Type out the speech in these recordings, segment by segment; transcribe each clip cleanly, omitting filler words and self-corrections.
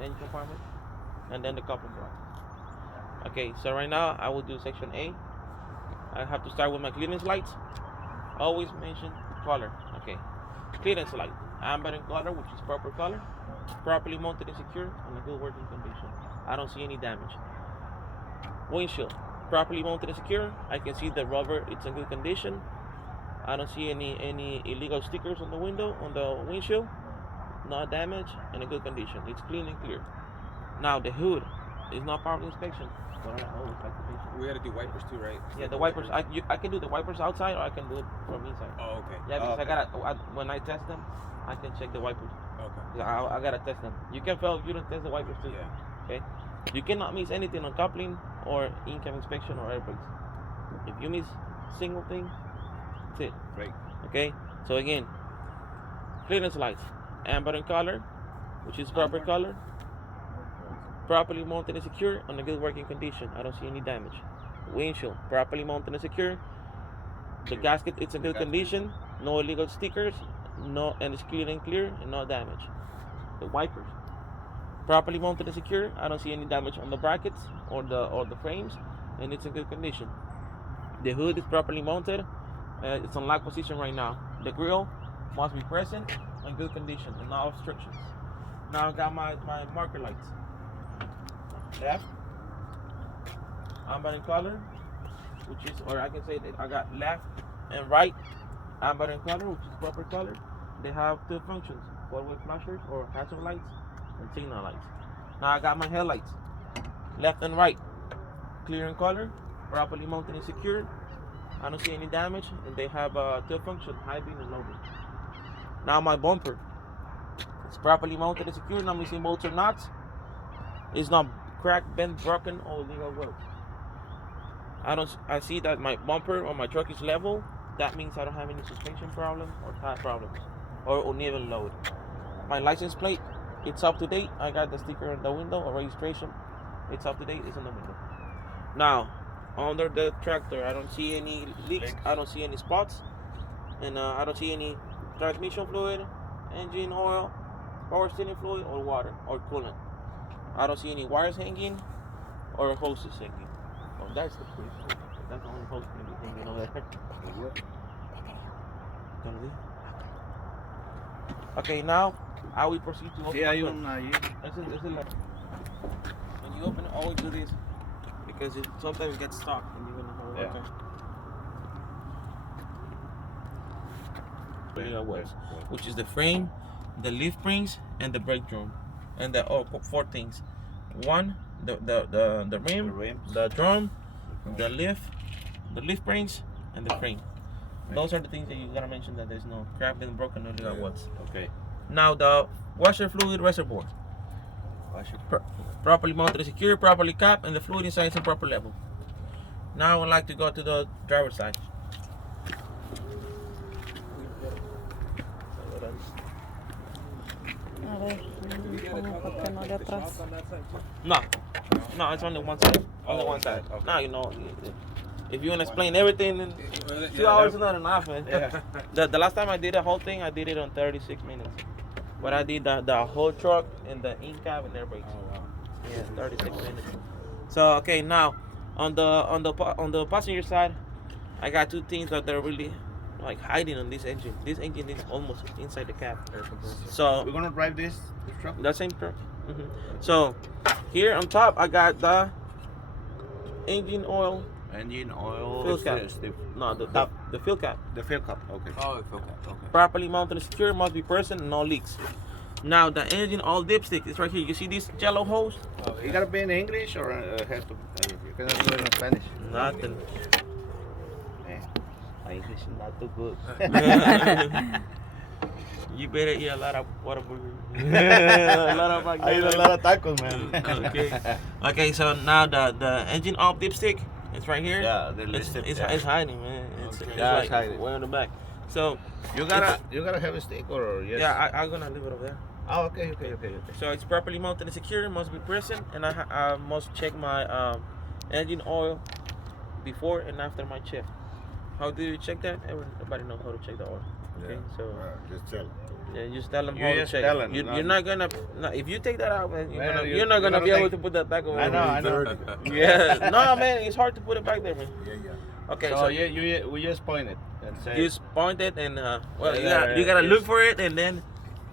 engine compartment, and then the coupling rod. Okay, so right now I will do section A. I have to start with my clearance lights. Always mention color. Okay, clearance light, amber in color, which is purple color, properly mounted and secure, and a good working condition. I don't see any damage. Windshield, properly mounted and secure. I can see the rubber; it's in good condition. I don't see any illegal stickers on the window, on the windshield. No damage, in a good condition. It's clean and clear. Now the hood is not part of the inspection, but I always like to mention. We gotta do wipers too, right? Yeah, the wipers. I can do the wipers outside, or I can do it from inside. Oh, okay. Yeah, because okay. when I test them, I can check the wipers. Okay. I gotta test them. You can fail if you don't test the wipers too. Yeah. Okay. You cannot miss anything on coupling or in-cab inspection or air brakes. If you miss single thing, that's it. Right. Okay. So again, clearance lights, amber in color, which is proper color, properly mounted and secure, on a good working condition. I don't see any damage. Windshield, properly mounted and secure. The gasket, it's in good condition. No illegal stickers. No, and it's clear and no damage. The wipers, properly mounted and secure. I don't see any damage on the brackets or the frames, and it's in good condition. The hood is properly mounted. It's on lock position right now. The grill must be present in good condition and no obstructions. Now I got my marker lights. Left, amber in color, which is, or I can say that I got left and right amber in color, which is proper color. They have two functions: forward flashers or hazard lights and signal lights. Now I got my headlights, left and right, clear in color, properly mounted and secured. I don't see any damage, and they have two functions: high beam and low beam. Now my bumper, it's properly mounted and secured, not missing bolts or nuts. It's not cracked, bent, broken, or illegal work. I see that my bumper on my truck is level. That means I don't have any suspension problems or tire problems or uneven load. My license plate, it's up to date. I got the sticker on the window or registration. It's up to date. It's on the window. Now, under the tractor, I don't see any leaks. I don't see any spots, and I don't see any transmission fluid, engine oil, power steering fluid, or water or coolant. I don't see any wires hanging or hoses hanging. Oh, that's the pretty cool. That's the only hose hanging over there. Okay, now I will proceed to open it. When you open it, always do this because it sometimes gets stuck and you're gonna hold it. Which is the frame, the leaf springs, and the brake drum, and the four things. One, the rim, the drum, the leaf springs, and the frame. Those are the things that you gotta mention, that there's no cracked and broken or illegal what's. Okay. Now the washer fluid reservoir. Properly mounted and secure, properly capped, and the fluid inside is in proper level. Now I would like to go to the driver's side. No, it's only one side. Only one side. Okay. Now you know. If you want to explain everything in 2 hours is not enough, man. Yeah. The last time I did the whole thing, I did it on 36 minutes. But I did the whole truck and the in-cab and air brakes. Oh wow. Yeah, 36 minutes. So okay, now on the passenger side, I got two things that they're really like hiding on this engine. This engine is almost inside the cab. So we're gonna drive this truck. the same truck. So here on top, I got the engine oil. Fuel cap. No, the fuel cap. The fuel cap. Okay. Oh, the fuel cap. Okay. Properly mounted and secure, must be present, no leaks. Now the engine oil dipstick is right here. You see this yellow hose? Oh, you gotta be in English or have to? You cannot do it in Spanish. Nothing. My English is not too good. You better eat a lot of Whataburger. I eat a lot of tacos, man. Okay. So now the engine oil dipstick. It's right here. Yeah, it's hiding, man. It's like hiding. Way on the back. So you gotta have a stick or yes. Yeah, I'm gonna leave it over there. Oh, okay. So it's properly mounted and secure. Must be present, and I must check my engine oil before and after my check. How do you check that? Everybody knows how to check the oil. Okay, so just tell them. yeah, just tell them You how to just check. tell 'em, You're not gonna. No, if you take that out, man, Man, you're not gonna be able take- to put that back over. I know. Dirty. Yeah, no, man, it's hard to put it back there, man. Yeah. Okay, So so we just point it and say. you just point it and well, Yeah, you gotta yes. look for it and then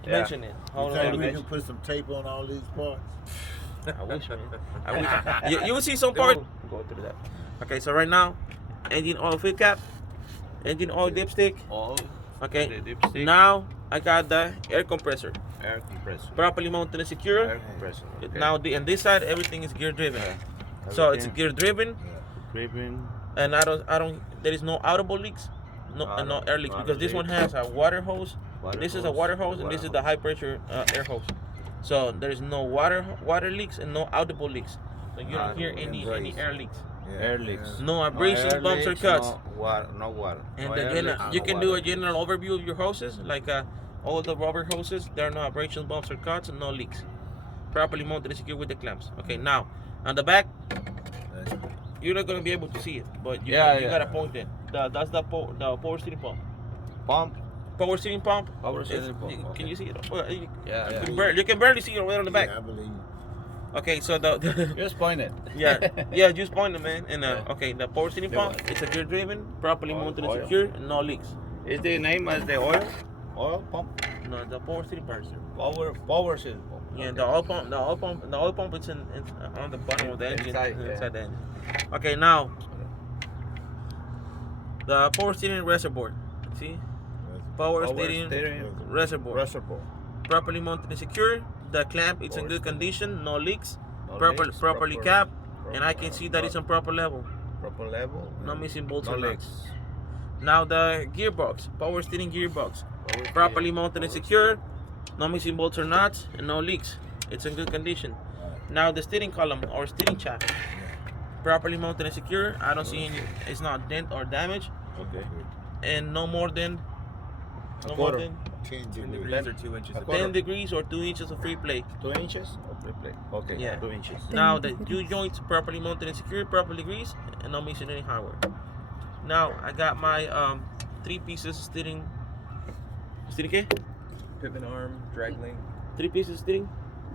Yeah. mention it. You Hold think on, we can put some tape on all these parts? I wish, man. I wish. You will see some part. Go through that. Okay, so right now, engine oil fill cap, engine oil dipstick. All Okay, the dipstick, now I got the air compressor air compressor. properly mounted and secure. Air compressor. Okay. Now on this side everything is gear driven. So it's gear driven, driven. and I don't. There is no audible leaks, and no air leaks because this one has a water hose. This is a water hose, and this is the high pressure air hose. So there is no water leaks and no audible leaks. So you don't hear any air leaks. Air leaks. No abrasions, air bumps, or leaks, cuts. No water. And No the air general, leaks, you no can do a water. general overview of your hoses, like all the rubber hoses. There are no abrasions, bumps, or cuts, and no leaks. Properly mounted and secure with the clamps. Okay, now on the back, you're not gonna be able to see it, but you gotta point it. That's the power steering pump. Pump. Power steering pump. Power It's- steering pump, Can okay. you see it? Well, you Yeah. you can barely see it right on the back. Yeah, I believe. Okay, so the Just point it. yeah, just point it, man. And okay, the power steering pump. It's a gear driven, properly mounted and Oil. secure, and no leaks. Is the name as the oil? Oil pump. No, the power steering pump. Power steering pump. Yeah, the oil pump is in on the bottom of the engine, Inside, inside the engine. Okay, now the power steering reservoir. See, power steering reservoir. Reservoir. Properly mounted and secure. The clamp it's in Power good steering. condition, no leaks. No Properly leaks, capped, and I can see that it's on on proper level. proper level. No missing bolts No or leaks. nuts. Now the gearbox, power steering gearbox, properly mounted and secure. No missing bolts or nuts, and no leaks. It's in good condition. Now the steering column or steering shaft, properly mounted and secure. I don't see any. It's not dent or damage, Okay. and no more than A quarter. 10 10 degrees. degrees or 2 inches. A of quarter. 10 degrees or 2 inches of free play. 2 inches of replay. Okay. Yeah. 2 inches. Now the two joints properly mounted and secured, properly greased, and not missing any hardware. Now I got my 3 pieces steering. Steering kit? Pivot arm, drag link. 3 pieces steering.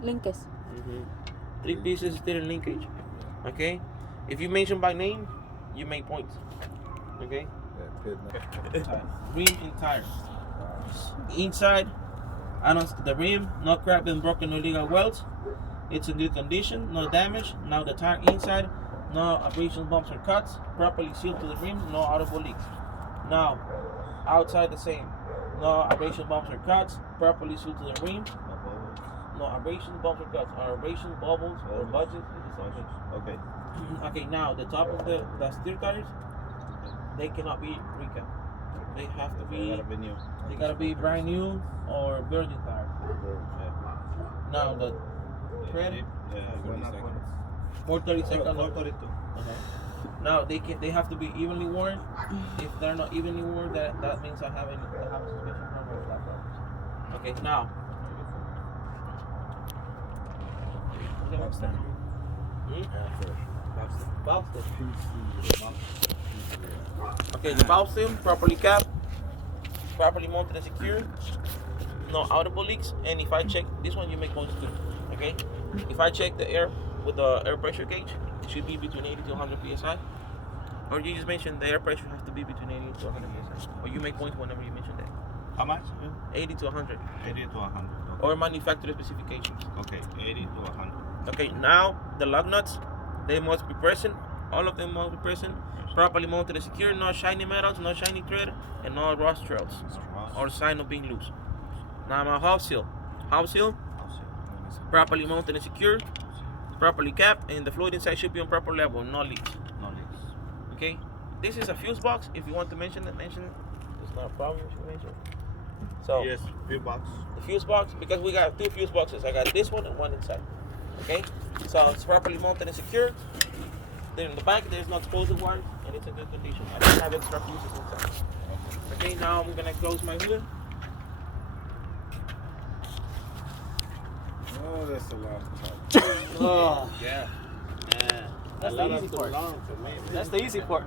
Linkes. 3 pieces steering linkage. Okay. If you mention by name, you make points. Okay. Rim and tire. Inside, I don't. The rim, no cracked and broken, no illegal welds. It's in good condition, no damage. Now the tire inside, no abrasions, bumps, or cuts. Properly sealed to the rim, no audible leaks. Now, outside the same, no abrasions, bumps, or cuts. Properly sealed to the rim, no abrasions, bumps, or cuts. Or abrasions, bubbles, or budges. It's the same thing. Okay. Okay, now the top of the steer tires, they cannot be recapped. They have to be. new. They gotta be brand new or virgin tires. Now the tread, 432nd. 432. Now they have to be evenly worn. If they're not evenly worn, that means I have a suspension problem or flat problems. Okay, now. Valve stem. Okay, the valve stem properly capped, properly mounted and secure. No audible leaks. And if I check this one, you make points too. Okay. If I check the air with the air pressure gauge, it should be between 80 to 100 psi. Or you just mentioned the air pressure has to be between 80 to 100 psi. Or you make points whenever you mention that. How much? 80 to 100. 80 to 100. Okay. Or manufacturer specifications. Okay. 80 to 100. Okay, now the lug nuts, they must be present. All of them must be present. Properly mounted and secure. No shiny metals, no shiny thread, and no rust trails or sign of being loose. Now my hub seal. Hub seal, properly mounted and secure. Properly capped, and the fluid inside should be on proper level. No leaks. No leaks. Okay. This is a fuse box. If you want to mention it, mention it. It's not a problem if you mention it. So Yes. Few bucks. the fuse box, because we got 2 fuse boxes. I got this one and one inside. Okay, so it's properly mounted and secured. Then in the back, there's no explosive wires, and it's in good condition. I don't have extra fuses inside. Okay, now I'm gonna close my hood. Oh, that's a lot of talk. Oh, Yeah. that's the easy part. That's the easy part.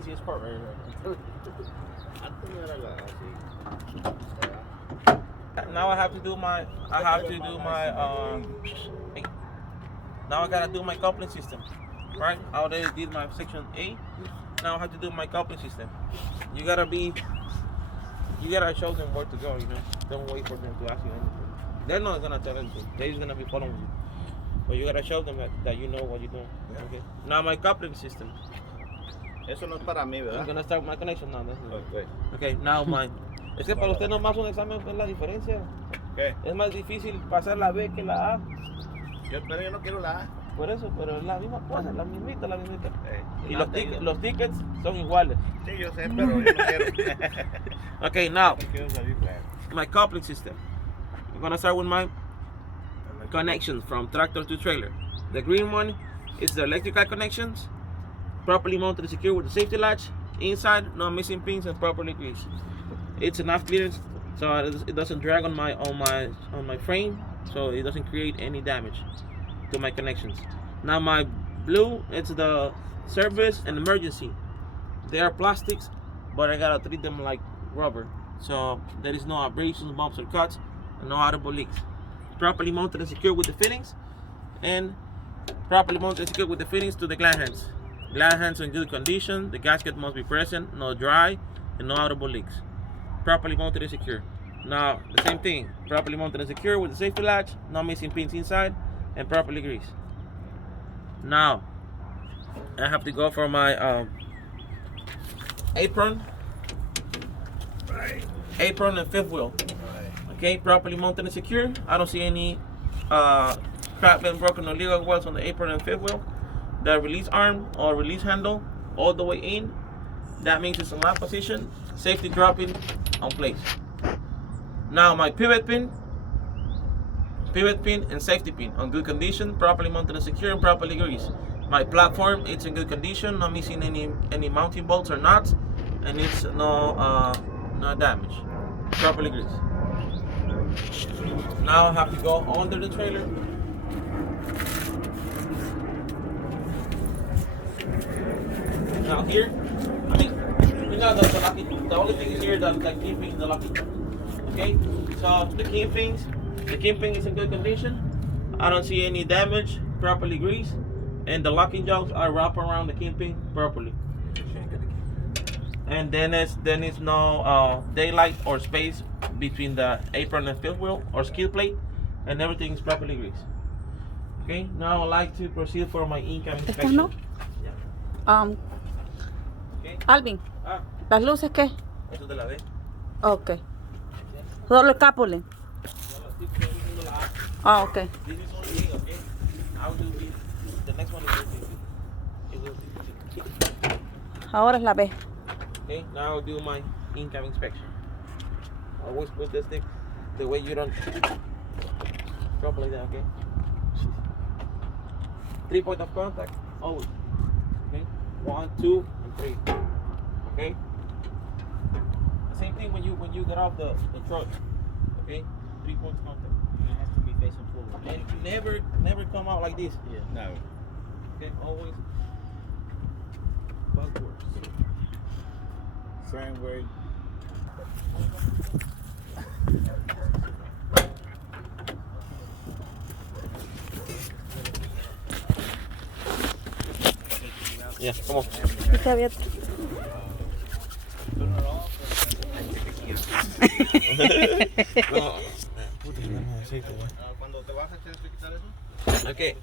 easiest part right here. Antes no era la así. Now I have to do my now I gotta do my coupling system, right? I already did my section A. Now I have to do my coupling system. You gotta show them where to go, you know. Don't wait for them to ask you anything. They're not gonna tell anything. They're just gonna be following you. But you gotta show them that you know what you're doing. Okay. Now my coupling system. Eso no es para mí, I'm ¿verdad? gonna start my connection now. That's it. Okay. Okay, now mine. Es que para usted nomás un examen es la diferencia. ¿Qué? Es más difícil pasar la B que la A. Pero yo no quiero la A. Por eso, pero es la misma cosa, la mismita. Y No, los tickets son iguales. Sí, yo sé, pero yo no quiero. Okay, now, Quiero salir claro. my coupling system. I'm gonna start with my connections from tractor to trailer. The green one is the electrical connections, properly mounted and secure with the safety latch. Inside, no missing pins and properly greased. It's enough clearance so it doesn't drag on my frame, so it doesn't create any damage to my connections. Now my blue, it's the service and emergency. They are plastics, but I gotta treat them like rubber, so there is no abrasions, bumps, or cuts, and no audible leaks. Properly mounted and secured with the fittings, and properly mounted and secured with the fittings to the glad hands. Glad hands in good condition. The gasket must be present, no dry, and no audible leaks. Properly mounted and secure. Now the same thing. Properly mounted and secure with the safety latch, no missing pins inside, and properly greased. Now I have to go for my apron and fifth wheel. Okay, properly mounted and secure. I don't see any crap been broken or legal welds on the apron and fifth wheel. The release arm or release handle all the way in. That means it's in lock position. Safety dropping on place. Now my pivot pin and safety pin on good condition, properly mounted and secure and properly greased. My platform, it's in good condition, not missing any mounting bolts or nuts, and it's no damage. Properly greased. Now I have to go under the trailer. Now here, I mean, you know the only thing is here that the key pin, the lucky. Okay, so the key pin is in good condition. I don't see any damage, properly greased, and the locking jogs are wrapped around the key pin properly. And then it's no daylight or space between the apron and fifth wheel or skid plate, and everything is properly greased. Okay, now I'd like to proceed for my income inspection. no? Okay. Alvin, ¿las luces qué? Eso te la ve. Ok. Solo el cápule. Ah, ok. This is only me, okay? I'll do this. The next one is it will be. Ahora es la B. Okay, now I'll do my income inspection. Always put this thing the way you don't drop like that, okay? 3 points of contact, always. Okay? 1, 2, and 3. Okay? The same thing when you get off the truck. Okay? 3 points of contact. It has to be facing forward. And never come out like this. Yeah. No. Okay, always backwards. Same way. Yeah, come on. Está abierto. No. Cuando te bajas tienes que quitar eso. Okay.